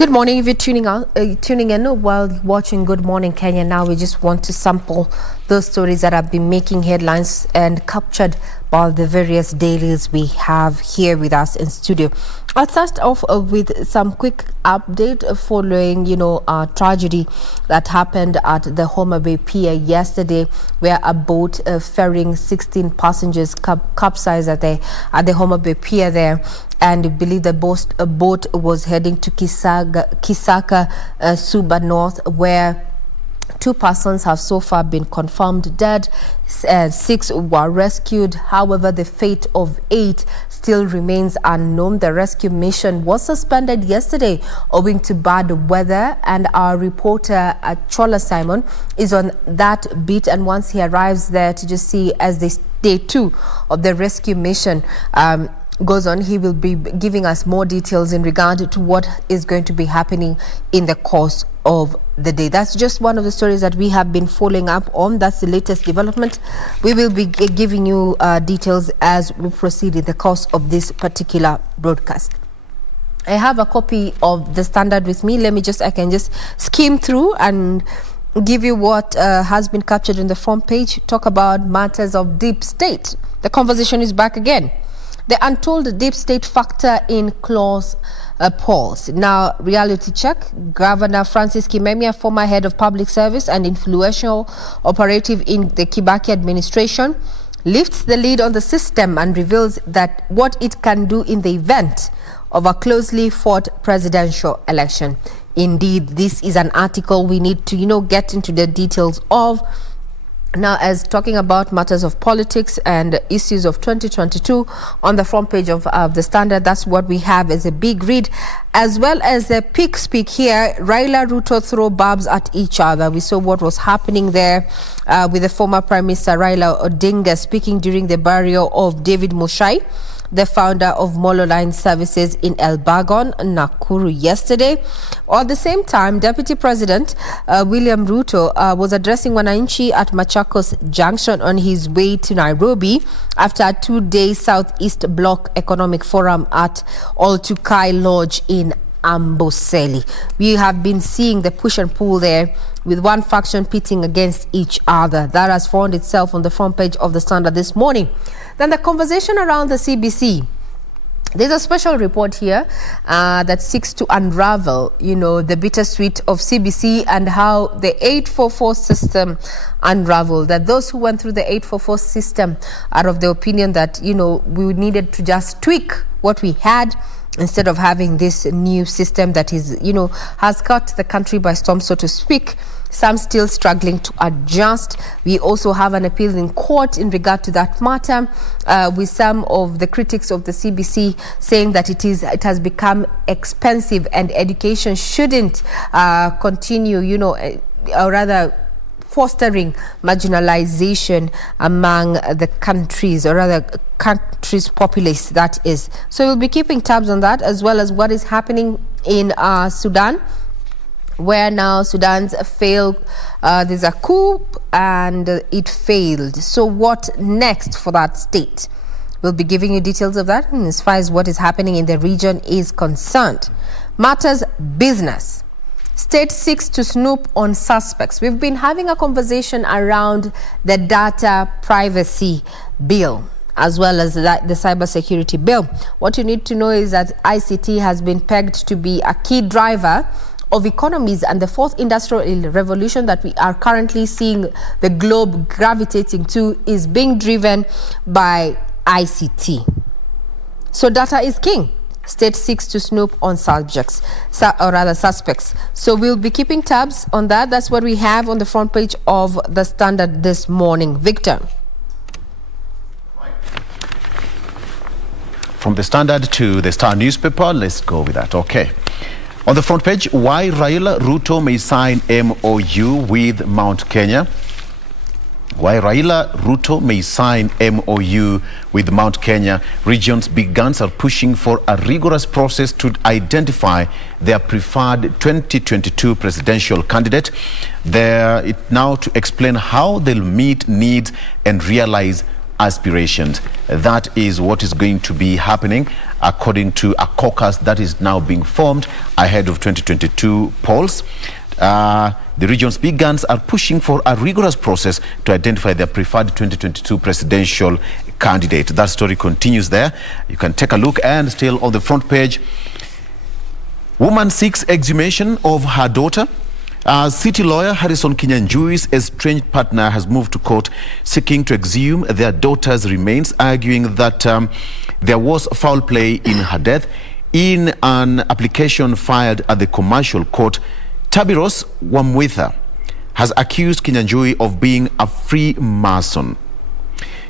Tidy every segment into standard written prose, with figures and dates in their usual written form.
Good morning. If you're tuning in while watching Good Morning Kenya now, we just want to sample those stories that have been making headlines and captured by the various dailies we have here with us in studio. I'll start off with some quick update following, a tragedy that happened at the Homa Bay Pier yesterday, where a boat ferrying 16 passengers capsized at the Homa Bay Pier there. And we believe the boat was heading to Kisaka, Suba North, where 2 persons have so far been confirmed dead. 6 were rescued. However, the fate of 8 still remains unknown. The rescue mission was suspended yesterday owing to bad weather, and our reporter Chola Simon is on that beat, and once he arrives there to just see as this day 2 of the rescue mission goes on, he will be giving us more details in regard to what is going to be happening in the course of the day. That's just one of the stories that we have been following up on. That's the latest development. We will be giving you details as we proceed in the course of this particular broadcast. I have a copy of the Standard with me. I can just skim through and give you what has been captured in the front page. Talk about matters of deep state. The conversation is back again. The untold deep state factor in clause polls. Now, reality check. Governor Francis Kimemia, former head of public service and influential operative in the Kibaki administration, lifts the lead on the system and reveals that what it can do in the event of a closely fought presidential election. Indeed, this is an article we need to, get into the details of. Now, as talking about matters of politics and issues of 2022 on the front page of the Standard, that's what we have as a big read, as well as a peak speak here. Raila Ruto throw barbs at each other. We saw what was happening there with the former Prime Minister Raila Odinga speaking during the burial of David Mushai, the founder of Molo Line Services in Elbagon, Nakuru, yesterday. At the same time, Deputy President William Ruto was addressing wananchi at Machakos Junction on his way to Nairobi after a 2-day Southeast Bloc Economic Forum at Oltukai Lodge in Amboseli. We have been seeing the push and pull there, with one faction pitting against each other. That has found itself on the front page of the Standard this morning. Then the conversation around the CBC. There's a special report here that seeks to unravel, the bittersweet of CBC and how the 844 system unraveled. That those who went through the 844 system are of the opinion that, we needed to just tweak what we had instead of having this new system that is, has caught the country by storm, so to speak. Some still struggling to adjust. We also have an appeal in court in regard to that matter, with some of the critics of the CBC saying that it has become expensive and education shouldn't continue, or rather fostering marginalization among the countries, or rather countries' populace, that is. So we'll be keeping tabs on that, as well as what is happening in Sudan, where now Sudan's failed. There's a coup and it failed. So what next for that state? We'll be giving you details of that, and as far as what is happening in the region is concerned. Matters business. State seeks to snoop on suspects. We've been having a conversation around the data privacy bill, as well as the cybersecurity bill. What you need to know is that ICT has been pegged to be a key driver of economies, and the 4th industrial revolution that we are currently seeing the globe gravitating to is being driven by ICT. So data is king. State seeks to snoop on suspects. So we'll be keeping tabs on that. That's what we have on the front page of the Standard this morning. Victor. From the Standard to the Star newspaper, let's go with that. Okay. On the front page, why Raila Ruto may sign MOU with Mount Kenya. Why Raila Ruto may sign MOU with Mount Kenya. Regions' big guns are pushing for a rigorous process to identify their preferred 2022 presidential candidate. They're now to explain how they'll meet needs and realize aspirations. That is what is going to be happening according to a caucus that is now being formed ahead of 2022 polls. The region's big guns are pushing for a rigorous process to identify their preferred 2022 presidential candidate. That story continues there. You can take a look. And still on the front page, woman seeks exhumation of her daughter. City lawyer Harrison Kinyanjui's estranged partner has moved to court seeking to exhume their daughter's remains, arguing that there was foul play in her death. In an application filed at the commercial court, Tabiros Wamwitha has accused Kinyanjui of being a Freemason.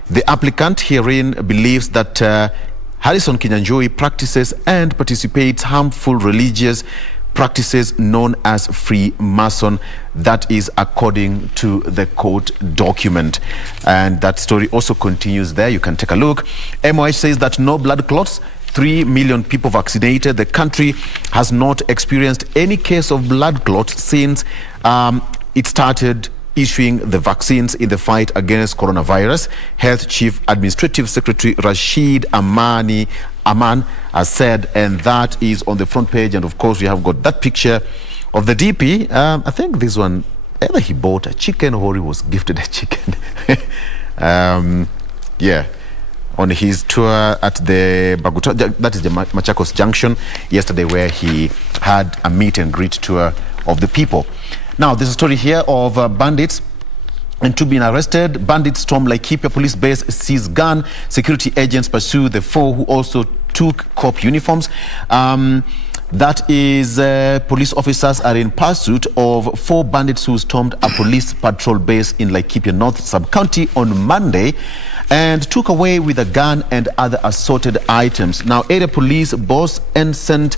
The applicant herein believes that Harrison Kinyanjui practices and participates harmful religious practices known as Freemason. That is according to the court document. And that story also continues there. You can take a look. MOH says that no blood clots. 3 million people vaccinated. The country has not experienced any case of blood clot since it started issuing the vaccines in the fight against coronavirus. Health Chief Administrative Secretary Rashid Aman has said, and that is on the front page. And of course, we have got that picture of the DP. I think this one, either he bought a chicken or he was gifted a chicken. Yeah. On his tour at the Baguta, that is the Machakos Junction yesterday, where he had a meet and greet tour of the people. Now, there's a story here of bandits and two being arrested. Bandits storm Laikipia police base, seize gun. Security agents pursue the four who also took cop uniforms. That is, police officers are in pursuit of 4 bandits who stormed a police patrol base in Laikipia North Sub-County on Monday and took away with a gun and other assorted items. Now, area police boss Ensign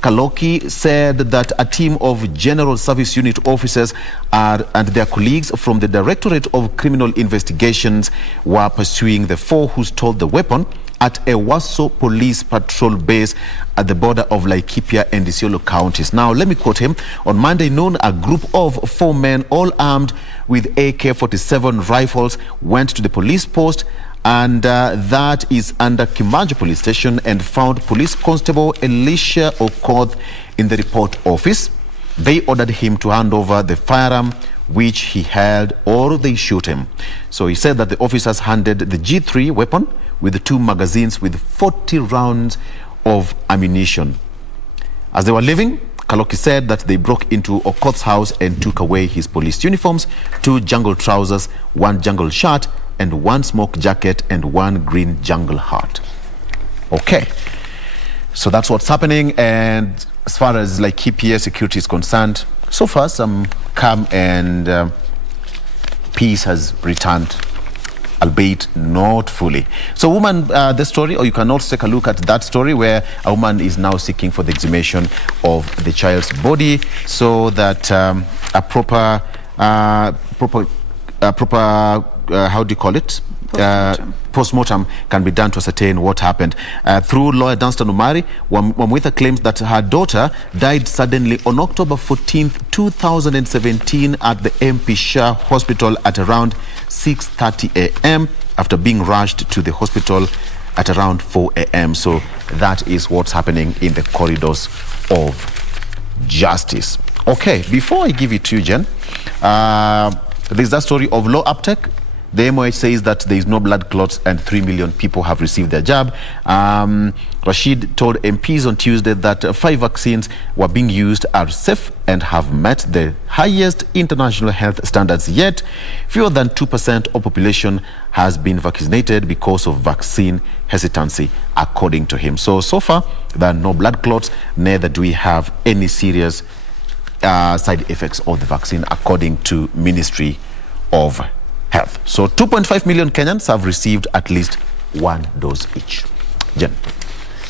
Kaloki said that a team of General Service Unit officers and their colleagues from the Directorate of Criminal Investigations were pursuing the 4 who stole the weapon at a Waso police patrol base at the border of Laikipia and Isiolo counties. Now, let me quote him. On Monday noon, a group of 4 men, all armed with AK-47 rifles, went to the police post, and that is under Kimanja Police Station, and found Police Constable Elisha Okoth in the report office. They ordered him to hand over the firearm which he held, or they shoot him. So he said that the officers handed the G3 weapon with the 2 magazines with 40 rounds of ammunition. As they were leaving, Kaloki said that they broke into Okoth's house and took away his police uniforms, 2 jungle trousers, 1 jungle shirt, and 1 smoke jacket and 1 green jungle hat. Okay, so that's what's happening. And as far as Laikipia security is concerned, so far some calm and peace has returned, albeit not fully. So, woman, the story, or you can also take a look at that story where a woman is now seeking for the exhumation of the child's body so that a proper how do you call it? Post-mortem can be done to ascertain what happened. Through lawyer Dunstan Umari, Wamwitha claims that her daughter died suddenly on October 14th, 2017 at the MP Shah Hospital at around 6:30 a.m. after being rushed to the hospital at around 4 a.m. So that is what's happening in the corridors of justice. Okay, before I give it to you, Jen, there's that story of low uptake. The MOH says that there is no blood clots and 3 million people have received their jab. Rashid told MPs on Tuesday that 5 vaccines were being used are safe and have met the highest international health standards, yet fewer than 2% of population has been vaccinated because of vaccine hesitancy, according to him. So far, there are no blood clots, neither do we have any serious side effects of the vaccine, according to Ministry of Health. So 2.5 million Kenyans have received at least 1 dose each. Jen.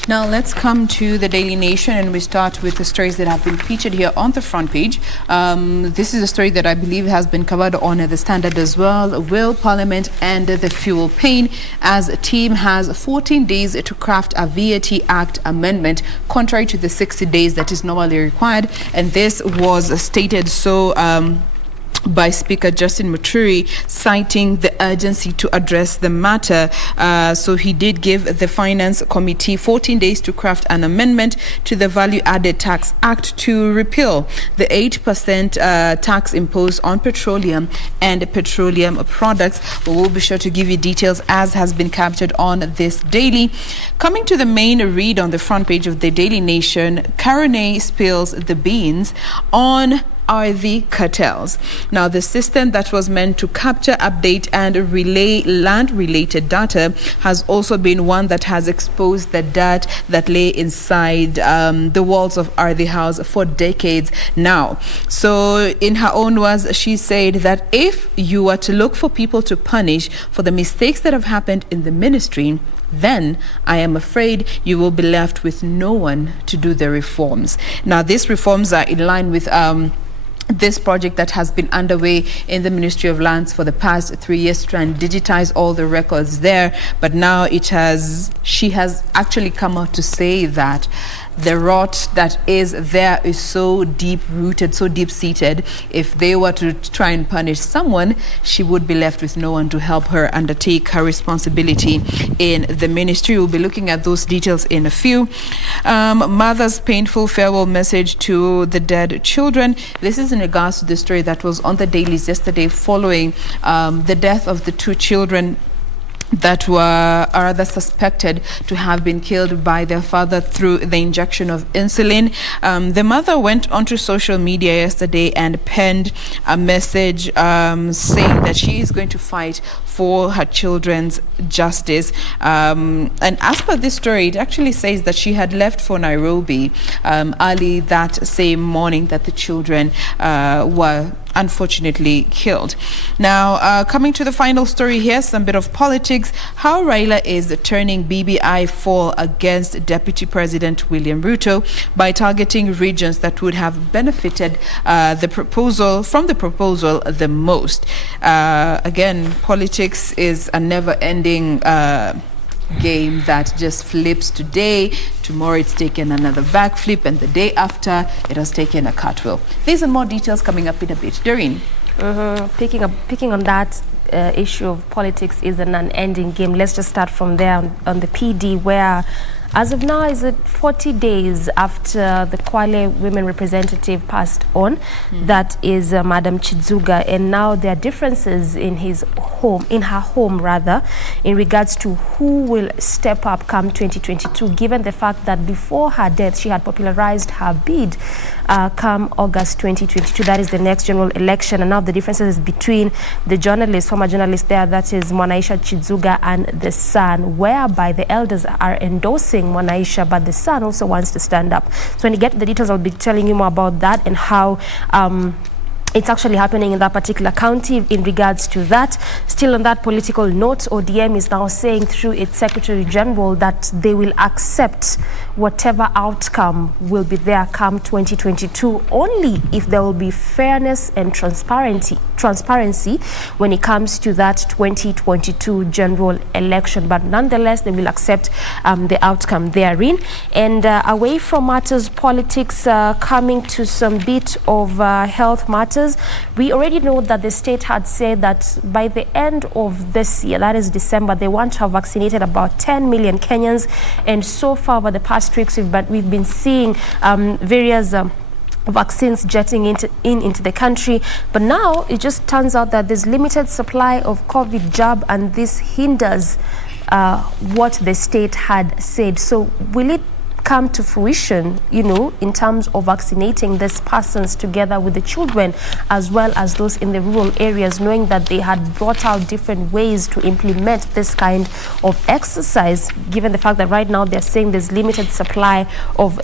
Now let's come to the Daily Nation, and we start with the stories that have been featured here on the front page. This is a story that I believe has been covered on the Standard as well. Will Parliament end the fuel pain, as a team has 14 days to craft a VAT Act amendment, contrary to the 60 days that is normally required. And this was stated so by Speaker Justin Muturi, citing the urgency to address the matter. So he did give the Finance Committee 14 days to craft an amendment to the Value Added Tax Act to repeal the 8% tax imposed on petroleum and petroleum products. But we'll be sure to give you details as has been captured on this daily. Coming to the main read on the front page of the Daily Nation, Karane spills the beans on are the cartels. Now, the system that was meant to capture, update, and relay land-related data has also been one that has exposed the dirt that lay inside the walls of Ardi House for decades now. So, in her own words, she said that if you were to look for people to punish for the mistakes that have happened in the ministry, then I am afraid you will be left with no one to do the reforms. Now, these reforms are in line with this project that has been underway in the Ministry of Lands for the past 3 years to try and digitize all the records there. But now she has actually come out to say that the rot that is there is so deep-rooted, so deep-seated. If they were to try and punish someone, she would be left with no one to help her undertake her responsibility in the ministry. We'll be looking at those details in a few. Mother's painful farewell message to the dead children. This is in regards to the story that was on the dailies yesterday following the death of the 2 children that were rather suspected to have been killed by their father through the injection of insulin. The mother went onto social media yesterday and penned a message saying that she is going to fight for her children's justice. And as per this story, it actually says that she had left for Nairobi early that same morning that the children were unfortunately killed. Now, coming to the final story here, some bit of politics. How Raila is turning BBI fall against Deputy President William Ruto by targeting regions that would have benefited the proposal the most. Again, politics is a never-ending game that just flips today. Tomorrow it's taken another backflip, and the day after it has taken a cartwheel. These and more details coming up in a bit. Doreen. Picking on that issue of politics is an unending game. Let's just start from there on the PD, where as of now, is it 40 days after the Kwale women representative passed on? That is Madam Chizuga, and now there are differences in her home rather, in regards to who will step up come 2022, given the fact that before her death, she had popularized her bid come August 2022. That is the next general election, and now the differences is between the former journalist there, that is Mwanaisha Chizuga, and the son, whereby the elders are endorsing Mwanaisha, but the son also wants to stand up. So when you get to the details, I'll be telling you more about that and how it's actually happening in that particular county in regards to that. Still on that political note, ODM is now saying through its Secretary General that they will accept whatever outcome will be there come 2022, only if there will be fairness and transparency when it comes to that 2022 general election. But nonetheless, they will accept the outcome therein. And away from matters politics, coming to some bit of health matters, we already know that the state had said that by the end of this year, that is December, they want to have vaccinated about 10 million Kenyans. And so far, over the past weeks, we've been seeing various vaccines jetting into the country. But now it just turns out that there's limited supply of COVID jab, and this hinders what the state had said. So will it come to fruition, in terms of vaccinating these persons together with the children as well as those in the rural areas, knowing that they had brought out different ways to implement this kind of exercise, given the fact that right now they're saying there's limited supply of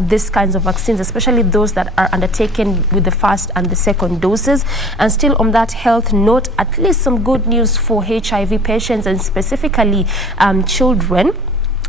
these kinds of vaccines, especially those that are undertaken with the first and the second doses. And still on that health note, at least some good news for HIV patients, and specifically children,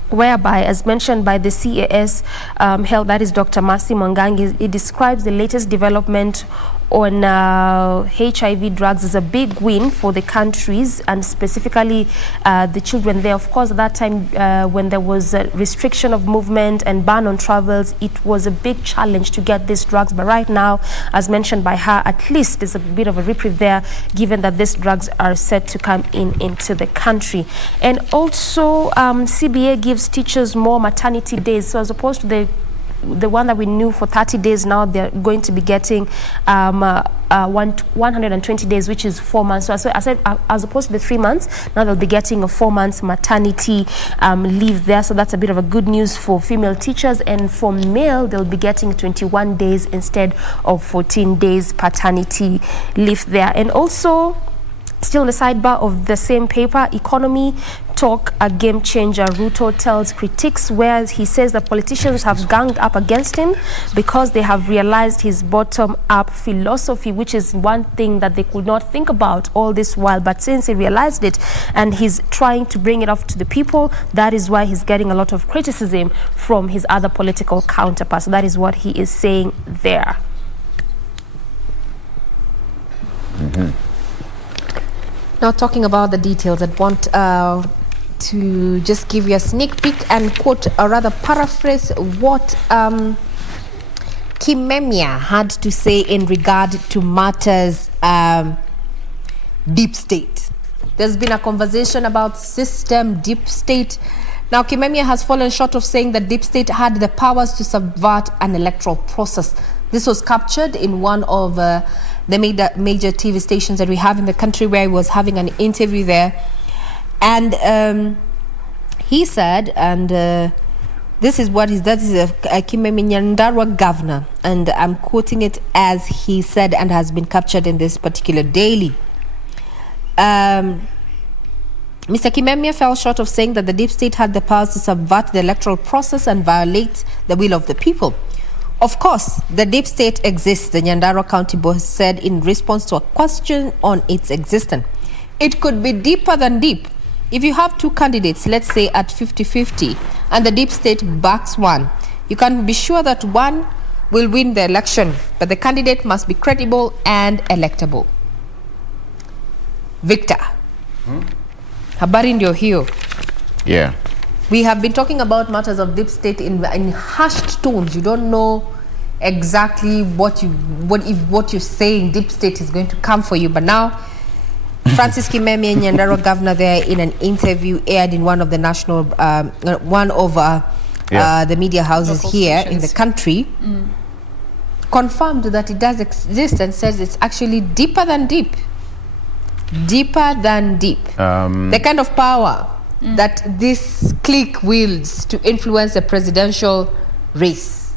whereby, as mentioned by the CAS Health, that is Dr. Mercy Mwangangi, it describes the latest development on HIV drugs is a big win for the countries, and specifically the children there. Of course, at that time when there was a restriction of movement and ban on travels, it was a big challenge to get these drugs. But right now, as mentioned by her, at least there's a bit of a reprieve there, given that these drugs are set to come into the country. And also, CBA gives teachers more maternity days. So as opposed to the one that we knew for 30 days, now they're going to be getting 120 days, which is 4 months. So I said, as opposed to the 3 months, now they'll be getting a 4 months maternity leave there. So that's a bit of a good news for female teachers. And for male, they'll be getting 21 days instead of 14 days paternity leave there. And also, still in the sidebar of the same paper, economy talk, a game changer. Ruto tells critics, where he says that politicians have ganged up against him because they have realized his bottom-up philosophy, which is one thing that they could not think about all this while. But since he realized it and he's trying to bring it up to the people, that is why he's getting a lot of criticism from his other political counterparts. So that is what he is saying there. Now, talking about the details, I'd want to just give you a sneak peek and quote, or rather paraphrase, what Kimemia had to say in regard to matters deep state. There's been a conversation about system, deep state. Now, Kimemia has fallen short of saying that deep state had the powers to subvert an electoral process. This was captured in one of the major TV stations that we have in the country, where he was having an interview there. And he said, and this is what that is a Nyandara governor, and I'm quoting it as he said and has been captured in this particular daily. Mr. Kimemia fell short of saying that the deep state had the powers to subvert the electoral process and violate the will of the people. Of course, the deep state exists, the Nyandara County boss said in response to a question on its existence. It could be deeper than deep. If you have two candidates, let's say at 50-50, and the deep state backs one, you can be sure that one will win the election, but the candidate must be credible and electable. Victor, habari ndio hiyo. Yeah. We have been talking about matters of deep state in hushed tones. You don't know exactly what you're saying deep state is going to come for you. But now, Francis Kimemia, Nyandara governor, there in an interview aired in one of the national, the media houses local here stations in the country, confirmed that it does exist and says it's actually deeper than deep. Deeper than deep. The kind of power that this clique wields to influence a presidential race,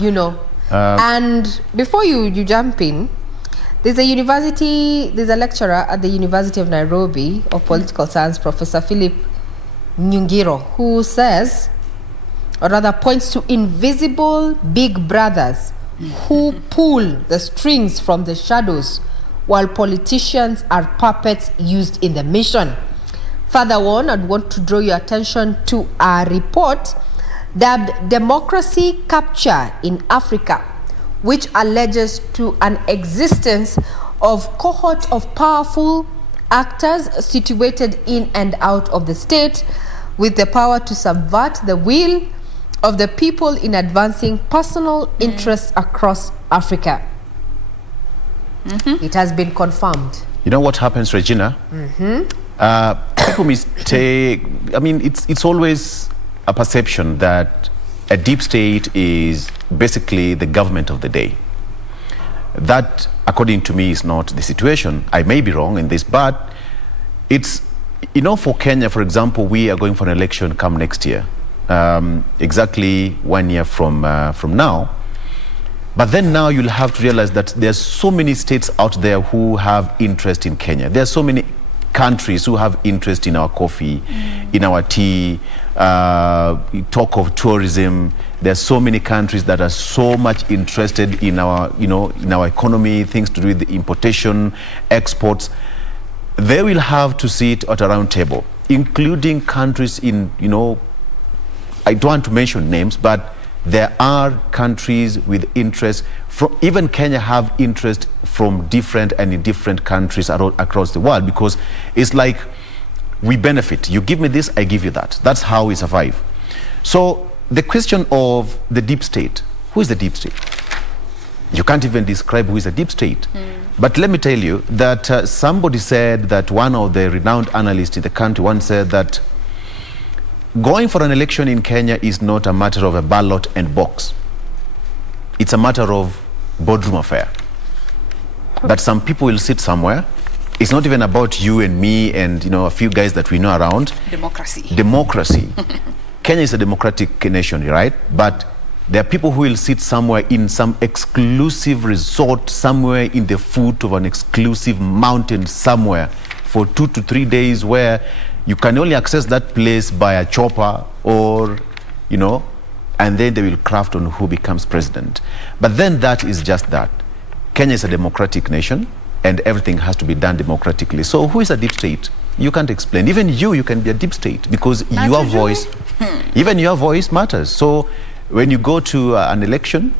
you know. And before you jump in, there's a lecturer at the University of Nairobi of political science, Professor Philip Nyungiro, who says, or rather points to invisible big brothers who pull the strings from the shadows while politicians are puppets used in the mission. Further on, I'd want to draw your attention to a report dubbed Democracy Capture in Africa, which alleges to an existence of cohort of powerful actors situated in and out of the state with the power to subvert the will of the people in advancing personal interests across Africa. It has been confirmed. You know what happens, Regina? People mistake, I mean, it's always a perception that a deep state is basically the government of the day. That, according to me, is not the situation. I may be wrong in this, but it's, you know, for Kenya, for example, we are going for an election come next year, exactly 1 year from now. But then now you'll have to realize that there's so many states out there who have interest in Kenya. There are so many countries who have interest in our coffee, in our tea, talk of tourism. There are so many countries that are so much interested in our, you know, in our economy, things to do with the importation, exports. They will have to sit at a round table, including countries in, you know, I don't want to mention names, but there are countries with interest. Even Kenya have interest from different and in different countries across the world, because it's like we benefit. You give me this, I give you that. That's how we survive. So the question of the deep state, who is the deep state? You can't even describe who is the deep state. But let me tell you that somebody said that one of the renowned analysts in the country once said that going for an election in Kenya is not a matter of a ballot and box. It's a matter of boardroom affair. That some people will sit somewhere. It's not even about you and me and a few guys that we know around. Democracy. Kenya is a democratic nation, right? But there are people who will sit somewhere in some exclusive resort, somewhere in the foot of an exclusive mountain somewhere for 2 to 3 days, where you can only access that place by a chopper or, and then they will craft on who becomes president. But then that is just that. Kenya is a democratic nation and everything has to be done democratically. So who is a deep state? You can't explain. Even you can be a deep state because your voice, even your voice matters. So when you go to an election,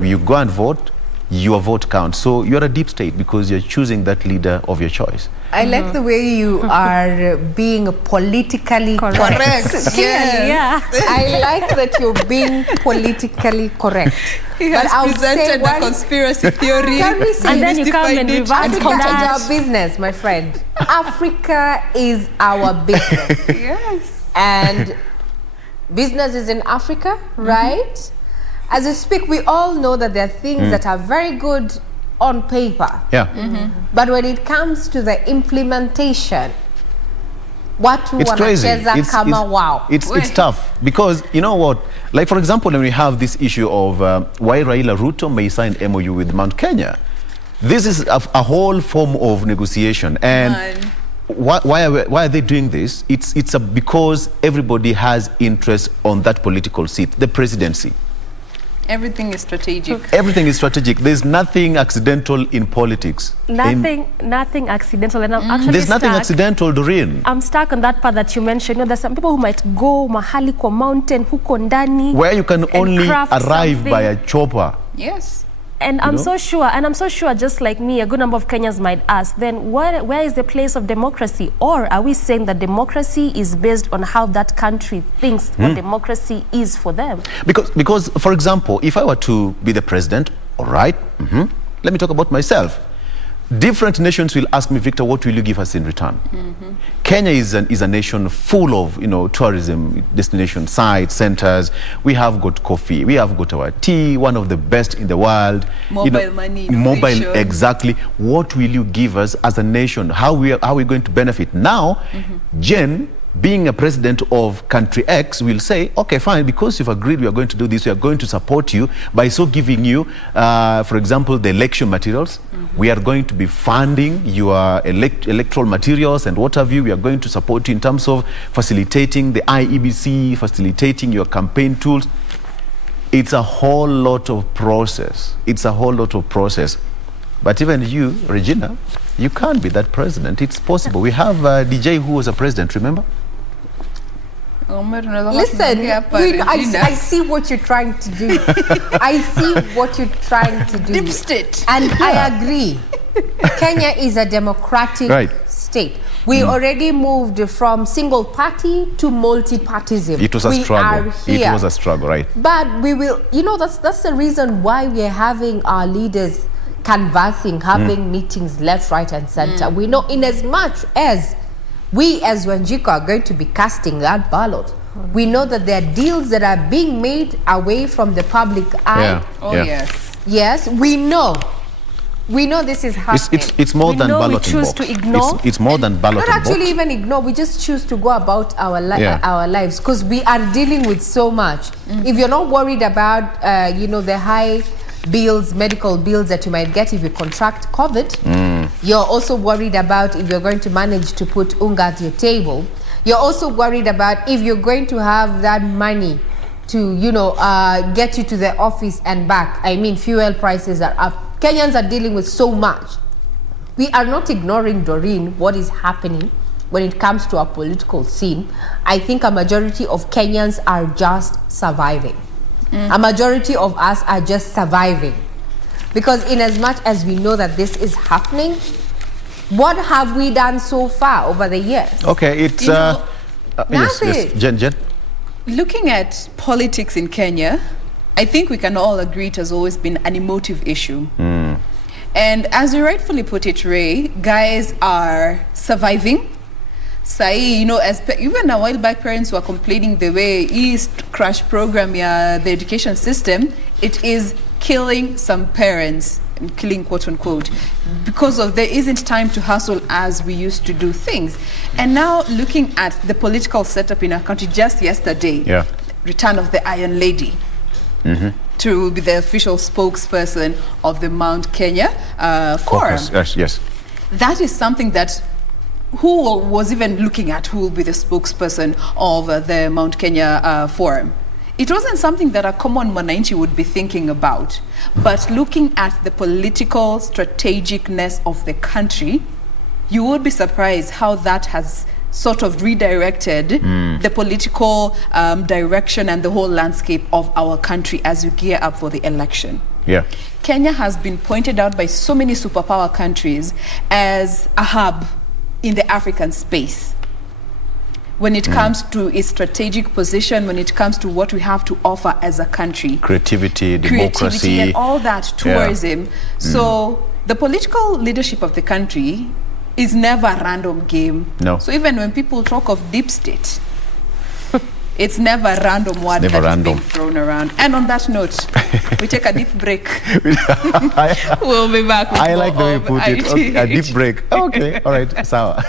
you go and vote, your vote counts. So you're a deep state because you're choosing that leader of your choice. I like the way you are being politically correct. Yes. Yeah. I like that you're being politically correct. He has presented a conspiracy theory. And then you come and reverse Africa from that. is our business, my friend. Africa is our business. Yes. And business is in Africa, right? As we speak, we all know that there are things that are very good on paper. Yeah. But when it comes to the implementation, it's crazy. It's tough because you know what? Like for example, when we have this issue of why Raila Ruto may sign MOU with Mount Kenya, this is a whole form of negotiation. And why are they doing this? It's because everybody has interest on that political seat, the presidency. Everything is strategic. Everything is strategic. There's nothing accidental in politics. Nothing accidental. And I'm actually There's nothing accidental, Doreen. I'm stuck on that part that you mentioned. There's some people who might go mahali kwa mountain, huko ndani, where you can only arrive something by a chopper. Yes. And I'm so sure, just like me, a good number of Kenyans might ask, then where is the place of democracy? Or are we saying that democracy is based on how that country thinks what democracy is for them? Because, for example, if I were to be the president, all right, let me talk about myself. Different nations will ask me, Victor, what will you give us in return? Kenya is a nation full of tourism destination sites, centers. We have got coffee, we have got our tea, one of the best in the world. Mobile money, mobile, exactly. What will you give us as a nation? How are we going to benefit? Now, Jain, being a president of country X, will say, okay, fine, because you've agreed we are going to do this, we are going to support you by so giving you, for example, the election materials. We are going to be funding your electoral materials and what have you. We are going to support you in terms of facilitating the IEBC, facilitating your campaign tools. It's a whole lot of process. It's a whole lot of process. But even you, Regina, you can't be that president. It's possible. We have DJ who was a president, remember? Listen, I see what you're trying to do. I see what you're trying to do. Deep state. And I agree. Kenya is a democratic state. We already moved from single party to multi-partyism. It was a struggle. It was a struggle, right? But we will, that's the reason why we're having our leaders canvassing, having meetings left, right, and center. We know in as much as we as Wanjiku are going to be casting that ballot, we know that there are deals that are being made away from the public eye. Yes. Yes, we know. We know this is happening. It's more than ballot. We choose to ignore. It's more than ballot. Not actually even ignore. We just choose to go about our lives because we are dealing with so much. If you're not worried about, the high bills, medical bills that you might get if you contract COVID, you're also worried about if you're going to manage to put unga at your table. You're also worried about if you're going to have that money to, get you to the office and back. I mean, fuel prices are up. Kenyans are dealing with so much. We are not ignoring, Doreen, what is happening when it comes to our political scene. I think a majority of Kenyans are just surviving. A majority of us are just surviving. Because in as much as we know that this is happening, what have we done so far over the years? Okay, it's... yes, Jen. Looking at politics in Kenya, I think we can all agree it has always been an emotive issue. And as you rightfully put it, Ray, guys are surviving. Say, even a while back, parents were complaining the way East crash program, the education system, it is killing some parents, killing quote unquote, because of there isn't time to hustle as we used to do things. And now looking at the political setup in our country, just yesterday, return of the Iron Lady to be the official spokesperson of the Mount Kenya Forum. Yes. That is something that who was even looking at who will be the spokesperson of the Mount Kenya Forum. It wasn't something that a common Mwananchi would be thinking about. But looking at the political strategicness of the country, you would be surprised how that has sort of redirected the political direction and the whole landscape of our country as we gear up for the election. Kenya has been pointed out by so many superpower countries as a hub in the African space when it comes to its strategic position, when it comes to what we have to offer as a country. Creativity, democracy. And all that, tourism. So the political leadership of the country is never a random game. No. So even when people talk of deep state, it's never a random word that's being thrown around. And on that note, we take a deep break. We'll be back with I like the way you put it. Okay, a deep break. Okay, all right, sawa.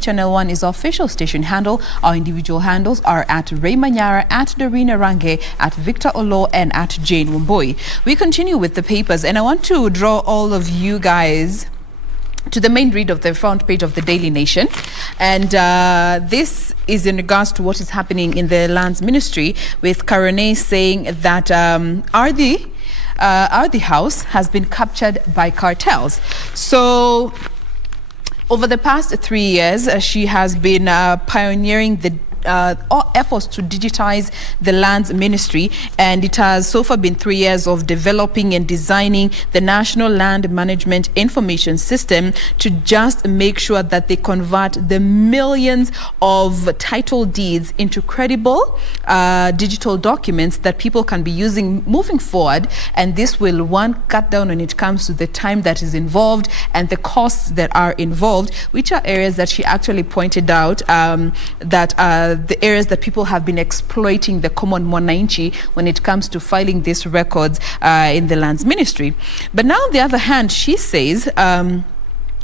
Channel 1 is our official station handle. Our individual handles are at Regina Manyara, at Doreen Arange, at Victor Oloo, and at Jain Wambui. We continue with the papers, and I want to draw all of you guys to the main read of the front page of the Daily Nation. And this is in regards to what is happening in the Lands Ministry, with Karone saying that Ardhi House has been captured by cartels. So over the past 3 years, she has been pioneering the efforts to digitize the Lands Ministry, and it has so far been 3 years of developing and designing the National Land Management Information System to just make sure that they convert the millions of title deeds into credible digital documents that people can be using moving forward. And this will, one, cut down when it comes to the time that is involved and the costs that are involved, which are areas that she actually pointed out that the areas that people have been exploiting the common Mwananchi when it comes to filing these records in the Lands Ministry. But now, on the other hand, she says,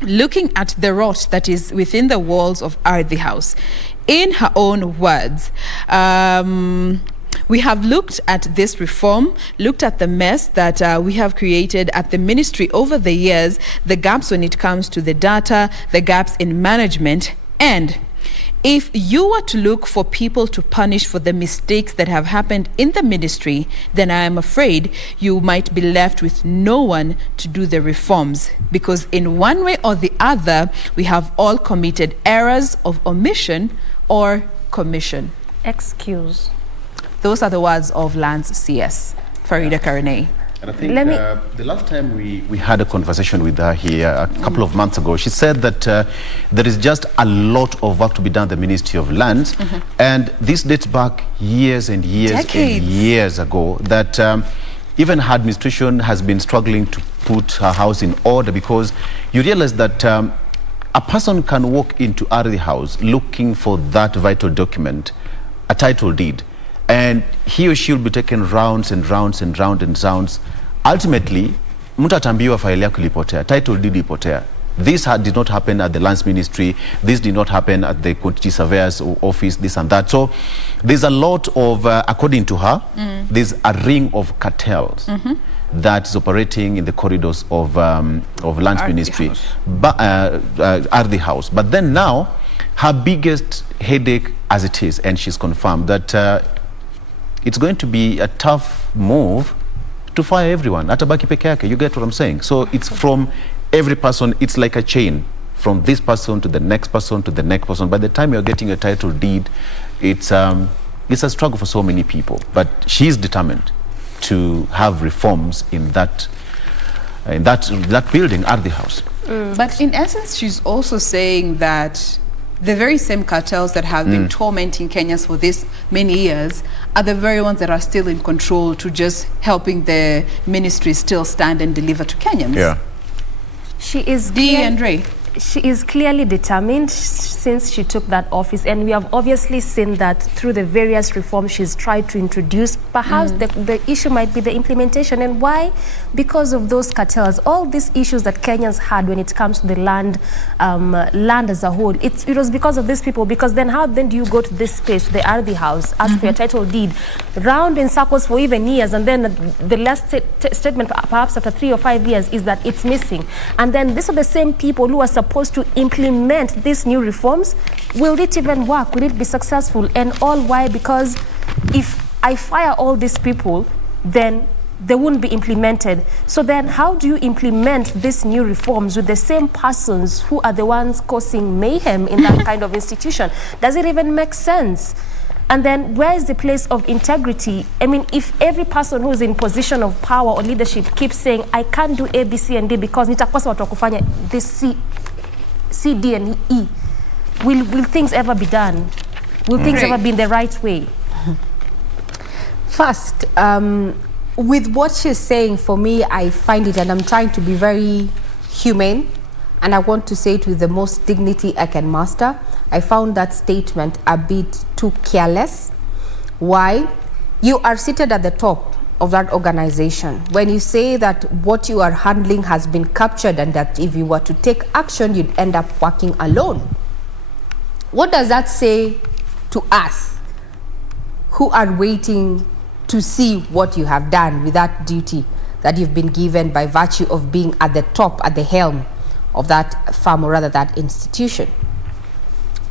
looking at the rot that is within the walls of Ardhi House, in her own words, we have looked at this reform, looked at the mess that we have created at the ministry over the years, the gaps when it comes to the data, the gaps in management, and if you were to look for people to punish for the mistakes that have happened in the ministry, then I am afraid you might be left with no one to do the reforms, because in one way or the other, we have all committed errors of omission or commission. Excuse. Those are the words of Lands CS, Farida Karane. And I think the last time we had a conversation with her here a couple of months ago, she said that there is just a lot of work to be done at the Ministry of Lands. And this dates back years and years and years ago, that even her administration has been struggling to put her house in order, because you realize that a person can walk into Ardhi House looking for that vital document, a title deed, and he or she will be taken rounds and rounds and rounds and rounds. Ultimately, mtu atambiwa faili yako ilipotea, title deed ilipotea. This did not happen at the Lands Ministry. This did not happen at the Quantity Surveyor's Office, this and that. So there's a lot of, according to her, there's a ring of cartels that is operating in the corridors of Lands Ministry, Ardhi House. But then now, her biggest headache as it is, and she's confirmed that it's going to be a tough move to fire everyone. Atabaki peke yake, you get what I'm saying? So it's from every person, it's like a chain. From this person to the next person to the next person. By the time you're getting a title deed, it's a struggle for so many people. But she's determined to have reforms in that building, Ardhi House. But in essence, she's also saying that the very same cartels that have been tormenting Kenyans for this many years are the very ones that are still in control to just helping the ministry still stand and deliver to Kenyans. Yeah. She is Dee and Ray. She is clearly determined since she took that office, and we have obviously seen that through the various reforms she's tried to introduce. Perhaps the issue might be the implementation. And why? Because of those cartels. All these issues that Kenyans had when it comes to the land as a whole, it was because of these people. Because then how then do you go to this space, the Ardhi House, ask for your title deed, round in circles for even years, and then the last statement, perhaps after 3 or 5 years, is that it's missing. And then these are the same people who are supposed to implement these new reforms. Will it even work? Will it be successful? And all why? Because if I fire all these people, then they wouldn't be implemented. So then how do you implement these new reforms with the same persons who are the ones causing mayhem in that kind of institution? Does it even make sense? And then where is the place of integrity? I mean, if every person who is in position of power or leadership keeps saying, I can't do A, B, C, and D because nitakosa watu wa kufanya this C, D, and E, will things ever be done? Will things ever be in the right way? First, with what she's saying, for me, I find it, and I'm trying to be very humane, and I want to say it with the most dignity I can master. I found that statement a bit too careless. Why? You are seated at the top of that organization. When you say that what you are handling has been captured and that if you were to take action, you'd end up working alone. What does that say to us who are waiting to see what you have done with that duty that you've been given by virtue of being at the top, at the helm of that firm, or rather that institution?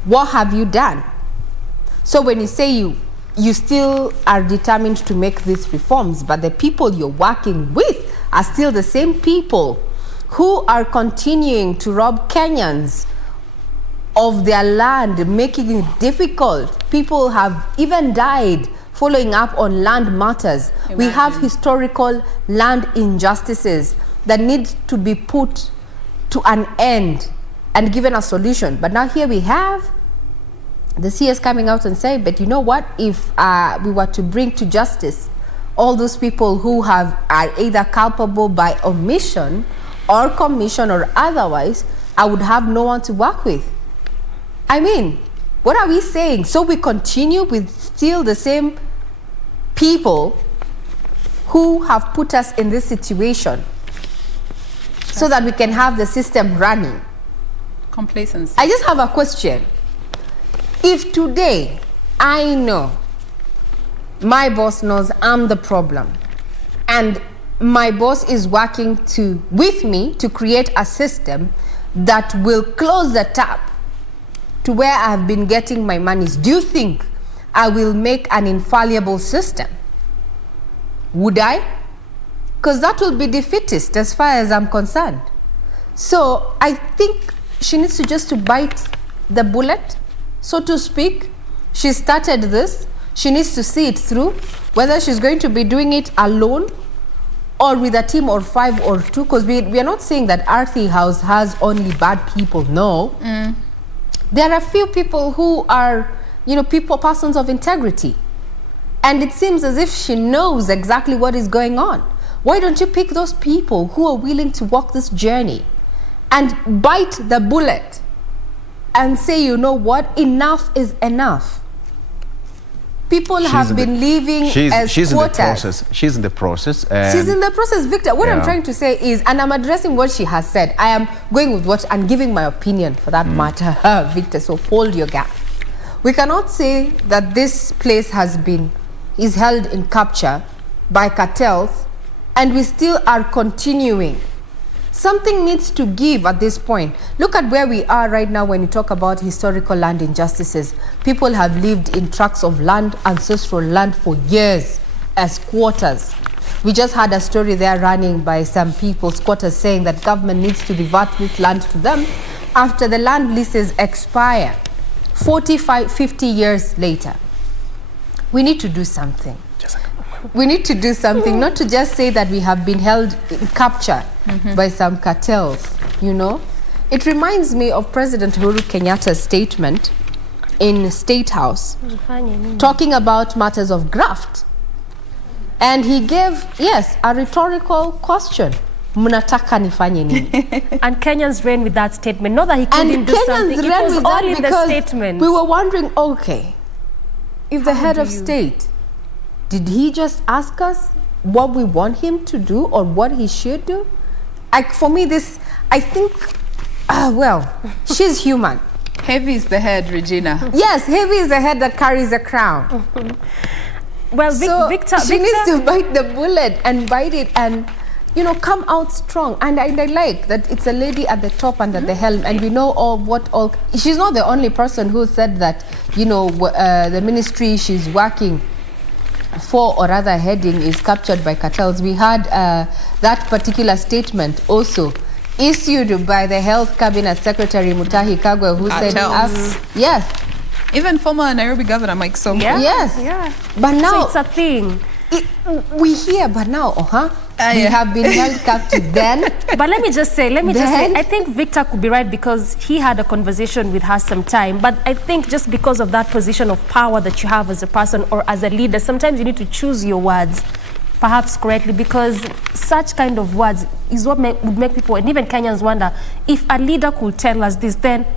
What have you done? So when you say you still are determined to make these reforms, but the people you're working with are still the same people who are continuing to rob Kenyans of their land, making it difficult. People have even died following up on land matters. Imagine. We have historical land injustices that need to be put to an end and given a solution. But now here we have the CS coming out and saying, but you know what, if we were to bring to justice all those people who are either culpable by omission or commission or otherwise, I would have no one to work with. I mean, what are we saying? So we continue with still the same people who have put us in this situation so that we can have the system running. Complacency. I just have a question. If today I know my boss knows I'm the problem and my boss is working with me to create a system that will close the tap to where I have been getting my monies, do you think I will make an infallible system? Would I? Because that will be defeatist as far as I'm concerned. So I think she needs to just bite the bullet, so to speak. She started this. She needs to see it through, whether she's going to be doing it alone or with a team of 5 or 2, because we are not saying that Ardhi House has only bad people. No. There are a few people who are, persons of integrity. And it seems as if she knows exactly what is going on. Why don't you pick those people who are willing to walk this journey and bite the bullet and say, you know what, enough is enough. People have been living as she's quotas. In the process. She's in the process. She's in the process, Victor. What I'm trying to say is, and I'm addressing what she has said. I am going with what and giving my opinion for that matter, Victor. So hold your gap. We cannot say that this place is held in capture by cartels, and we still are continuing Something needs to give at this point. Look at where we are right now when you talk about historical land injustices. People have lived in tracts of land, ancestral land, for years as squatters. We just had a story there running by some people, squatters, saying that government needs to revert this land to them after the land leases expire 45, 50 years later. We need to do something. We need to do something, not to just say that we have been held in capture by some cartels, you know. It reminds me of President Uhuru Kenyatta's statement in State House talking about matters of graft. And he gave, yes, a rhetorical question. Mnataka nifanye nini? And Kenyans ran with that statement. Not that he couldn't do something. It was all in the statement. We were wondering, okay, if the head of state, did he just ask us what we want him to do or what he should do? For me, this, I think, well, she's human. Heavy is the head, Regina. Yes, heavy is the head that carries the crown. Well, So Victor, she needs to bite the bullet and bite it and, you know, come out strong. And I like that it's a lady at the top and at the helm, and we know all. She's not the only person who said that, you know, the ministry she's working for, or rather heading, is captured by cartels. We had that particular statement also issued by the Health Cabinet Secretary Mutahi Kagwe, who said, yes. Even former Nairobi Governor Mike Sonko. Yeah? Yes. Yeah. But now so it's a thing. We hear, but now, we have been held captive then. But let me just say, I think Victor could be right, because he had a conversation with her some time. But I think just because of that position of power that you have as a person or as a leader, sometimes you need to choose your words perhaps correctly, because such kind of words is what would make people, and even Kenyans, wonder, if a leader could tell us this, then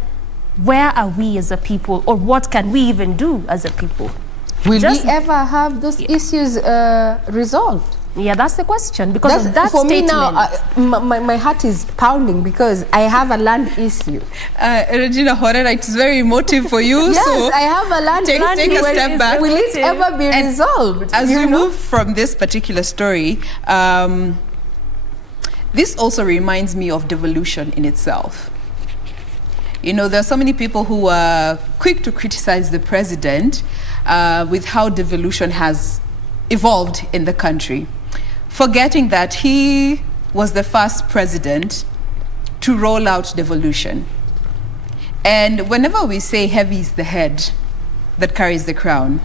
where are we as a people, or what can we even do as a people? Will we ever have those issues resolved? Yeah, that's the question. Because of that for statement. me now, my heart is pounding because I have a land issue. Regina Horera, it's very emotive for you. Yes, so I have a land issue. Take a step back. Will it ever be resolved? As we move from this particular story, this also reminds me of devolution in itself. You know, there are so many people who are quick to criticize the president with how devolution has evolved in the country, forgetting that he was the first president to roll out devolution. And whenever we say heavy is the head that carries the crown,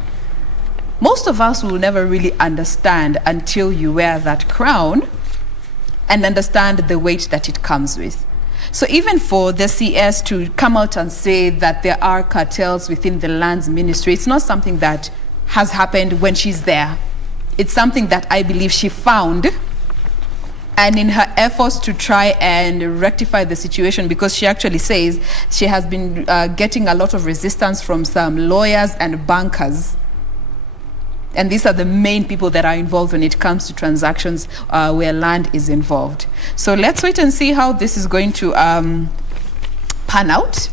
most of us will never really understand until you wear that crown and understand the weight that it comes with. So even for the CS to come out and say that there are cartels within the lands ministry, it's not something that has happened when she's there. It's something that I believe she found, and in her efforts to try and rectify the situation, because she actually says she has been getting a lot of resistance from some lawyers and bankers. And these are the main people that are involved when it comes to transactions where land is involved. So let's wait and see how this is going to pan out.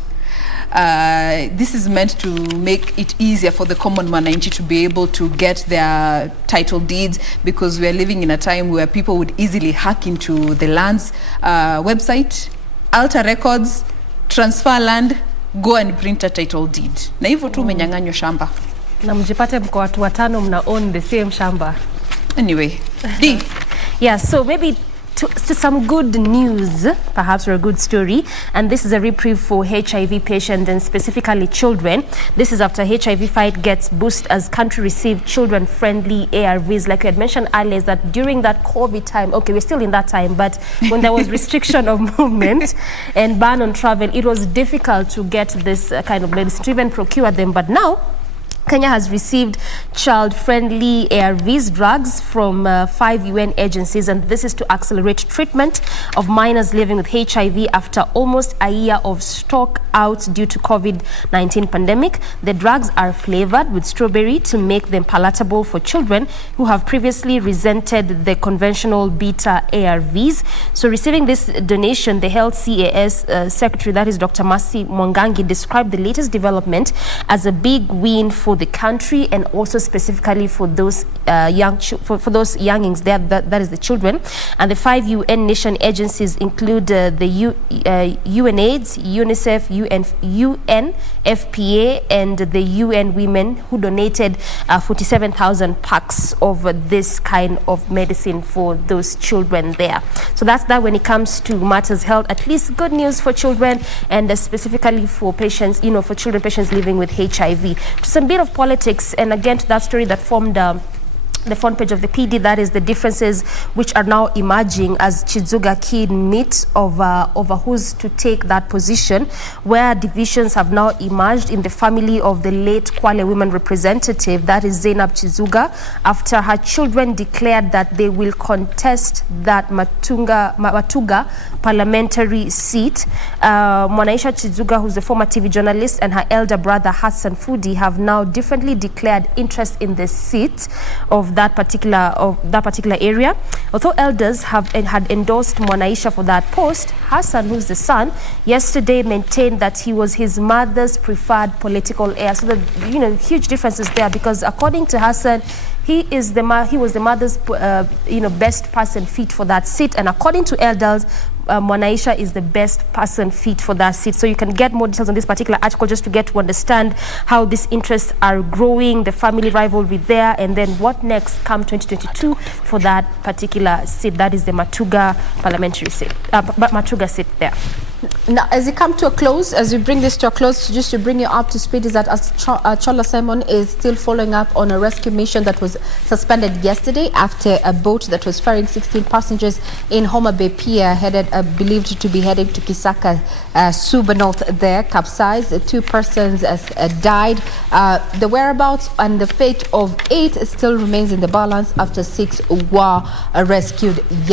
This is meant to make it easier for the common mwananchi to be able to get their title deeds, because we're living in a time where people would easily hack into the land's website, alter records, transfer land, go and print a title deed. Na hivyo tu umenyang'anywa shamba. Na mjipate mko watu watano mna own the same shamba. Anyway, D. Yeah, so maybe to some good news, perhaps, or a good story, and this is a reprieve for HIV patients and specifically children. This is after HIV fight gets boost as country received children-friendly ARVs. Like you had mentioned earlier, that during that COVID time, okay, we're still in that time, but when there was restriction of movement and ban on travel, it was difficult to get this kind of medicine, to even procure them. But now, Kenya has received child-friendly ARVs drugs from 5 UN agencies, and this is to accelerate treatment of minors living with HIV after almost a year of stock out due to COVID-19 pandemic. The drugs are flavored with strawberry to make them palatable for children who have previously resented the conventional beta ARVs. So receiving this donation, the Health CAS Secretary, that is Dr. Mercy Mwangangi, described the latest development as a big win for the country, and also specifically for those for those youngings there, that is the children. And the 5 UN nation agencies include the UNAIDS, UNICEF, UNFPA, and the UN Women, who donated 47,000 packs of this kind of medicine for those children there. So that's that when it comes to matters health. At least good news for children, and specifically for patients, for children, patients living with HIV. To some bit of politics, and again to that story that formed the front page of the PD, that is the differences which are now emerging as Chizuga Kid meet over who's to take that position, where divisions have now emerged in the family of the late Kwale women representative, that is Zainab Chizuga, after her children declared that they will contest that Matuga parliamentary seat. Mwanaisha Chizuga, who's a former TV journalist, and her elder brother Hassan Fudi have now differently declared interest in the seat of that particular area. Although elders had endorsed Mwanaisha for that post, Hassan, who's the son, yesterday maintained that he was his mother's preferred political heir. So huge differences there, because according to Hassan, he was the mother's best person fit for that seat, and according to elders, Mwanaisha is the best person fit for that seat. So you can get more details on this particular article just to get to understand how these interests are growing, the family rivalry there, and then what next come 2022 for that particular seat. That is the Matuga parliamentary seat, Matuga seat there. Now, as we come to a close, as we bring this to a close, just to bring you up to speed, is that as Chola Simon is still following up on a rescue mission that was suspended yesterday after a boat that was ferrying 16 passengers in Homa Bay Pier, believed to be heading to Kisaka, Suba North there, capsized. 2 persons died. The whereabouts and the fate of 8 still remains in the balance after 6 were rescued yesterday.